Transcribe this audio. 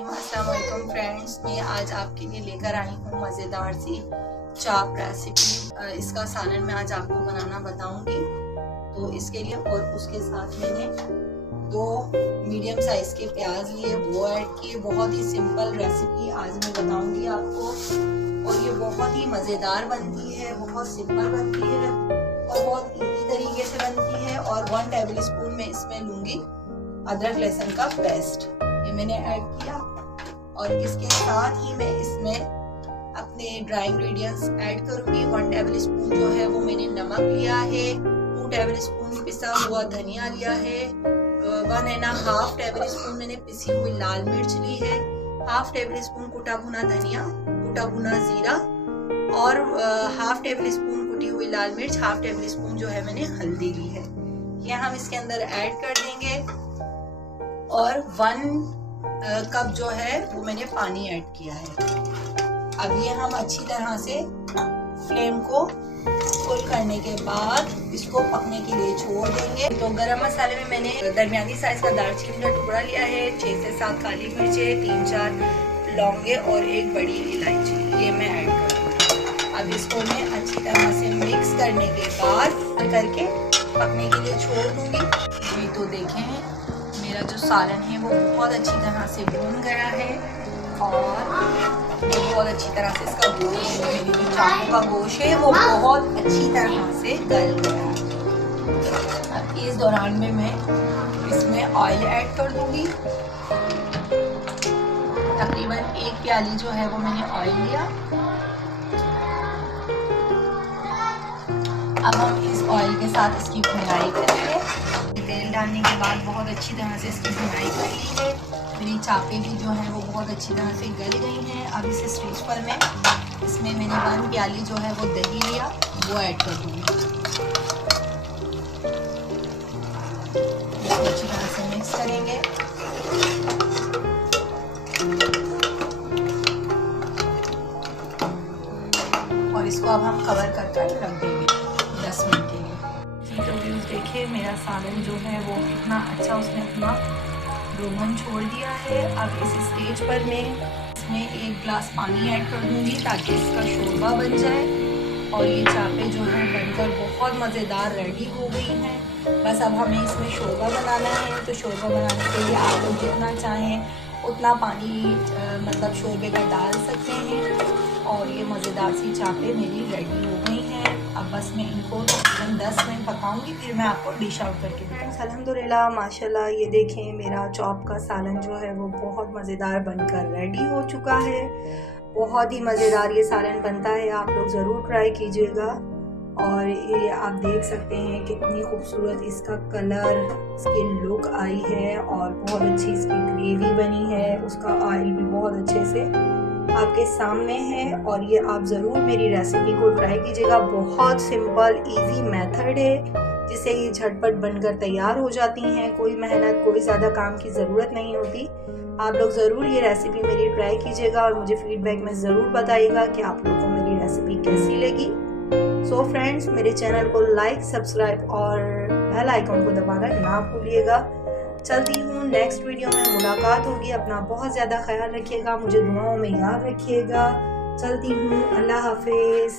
अस्सलाम वालेकुम फ्रेंड्स, मैं आज आपके लिए लेकर आई हूँ मज़ेदार सी चाप रेसिपी। इसका सालन मैं आज आपको बनाना बताऊंगी। तो इसके लिए और उसके साथ मैंने 2 मीडियम साइज के प्याज लिए, वो ऐड किए। बहुत ही सिंपल रेसिपी आज मैं बताऊंगी आपको, और ये बहुत ही मज़ेदार बनती है, बहुत सिंपल बनती है और बहुत इजी तरीके से बनती है। और 1 टेबल स्पून में इसमें लूँगी अदरक लहसुन का पेस्ट, ये मैंने ऐड किया। और इसके साथ ही मैं इसमें अपने ड्राई इंग्रेडिएंट्स ऐड करूँगी। 1 टेबल स्पून जो है वो मैंने नमक लिया है, 2 टेबल स्पून पिसा हुआ धनिया लिया है, 1.5 टेबल स्पून मैंने पिसी हुई लाल मिर्च ली है, 1/2 टेबल स्पून कुटा भुना धनिया, कुटा भुना जीरा और 1/2 टेबल स्पून कुटी हुई लाल मिर्च, 1/2 टेबल स्पून जो है मैंने हल्दी ली है। ये हम इसके अंदर ऐड कर देंगे। और 1 कप जो है वो मैंने पानी ऐड किया है। अब ये हम अच्छी तरह से फ्लेम को फुल करने के बाद इसको पकने के लिए छोड़ देंगे। तो गरम मसाले में मैंने दरमियानी साइज का दालचीनी का टुकड़ा लिया है, 6 से 7 काली मिर्चें, 3-4 लौंगे और 1 बड़ी इलायची, ये मैं ऐड करूँगी। अब इसको मैं अच्छी तरह से मिक्स करने के बाद करके पकने के लिए छोड़ दूंगी। अभी तो देखें मेरा जो सालन है वो बहुत अच्छी तरह से भून गया है और बहुत अच्छी तरह से इसका गोश्त, मेरी जो चाकू का गोश्त है वो बहुत अच्छी तरह से गल गया है। अब इस दौरान में मैं इसमें ऑयल ऐड कर दूंगी। तकरीबन 1 प्याली जो है वो मैंने ऑयल लिया। अब हम इस ऑयल के साथ इसकी भुनाई करेंगे। तेल डालने के बाद बहुत अच्छी तरह से इसकी भुनाई कर ली है। मेरी चापें भी जो हैं वो बहुत अच्छी तरह से गल गई हैं। अब इस स्टेज पर मैं इसमें मैंने 1 प्याली जो है वो दही लिया, वो ऐड कर दूँगी। अच्छी तरह से मिक्स करेंगे। और इसको अब हम कवर करके रख देंगे 10 मिनट के लिए। तो व्यूज़ देखिए मेरा सालन जो है वो कितना अच्छा उसने अपना रोगन छोड़ दिया है। अब इस स्टेज पर मैं इसमें 1 गिलास पानी ऐड कर दूंगी ताकि इसका शोरबा बन जाए। और ये चापें जो हैं बनकर बहुत मज़ेदार रेडी हो गई हैं। बस अब हमें इसमें शोरबा बनाना है। तो शोरबा बनाने के लिए आप लोग जितना चाहें उतना पानी मतलब शोरबे का डाल सकते हैं। और ये मज़ेदार सी चापें मेरी रेडी हो गई हैं। अब बस मैं इनको तकरीबन 10 मिनट पकाऊंगी, फिर मैं आपको डिश आउट करके दिखाऊंगी। अल्हम्दुलिल्लाह माशाल्लाह, ये देखें मेरा चॉप का सालन जो है वो बहुत मज़ेदार बनकर रेडी हो चुका है। बहुत ही मज़ेदार ये सालन बनता है, आप लोग ज़रूर ट्राई कीजिएगा। और ये आप देख सकते हैं कितनी खूबसूरत इसका कलर, इसकी लुक आई है और बहुत अच्छी इसकी ग्रेवी बनी है। उसका ऑयल भी बहुत अच्छे से आपके सामने है। और ये आप ज़रूर मेरी रेसिपी को ट्राई कीजिएगा। बहुत सिंपल इजी मेथड है जिससे ये झटपट बनकर तैयार हो जाती हैं। कोई मेहनत, कोई ज़्यादा काम की ज़रूरत नहीं होती। आप लोग ज़रूर ये रेसिपी मेरी ट्राई कीजिएगा और मुझे फीडबैक में ज़रूर बताइएगा कि आप लोगों को मेरी रेसिपी कैसी लगी। सो फ्रेंड्स, मेरे चैनल को लाइक, सब्सक्राइब और बेल आइकन को दबाना ना भूलिएगा। चलती हूँ, नेक्स्ट वीडियो में मुलाकात होगी। अपना बहुत ज़्यादा ख्याल रखिएगा, मुझे दुआओं में याद रखिएगा। चलती हूँ, अल्लाह हाफिज़।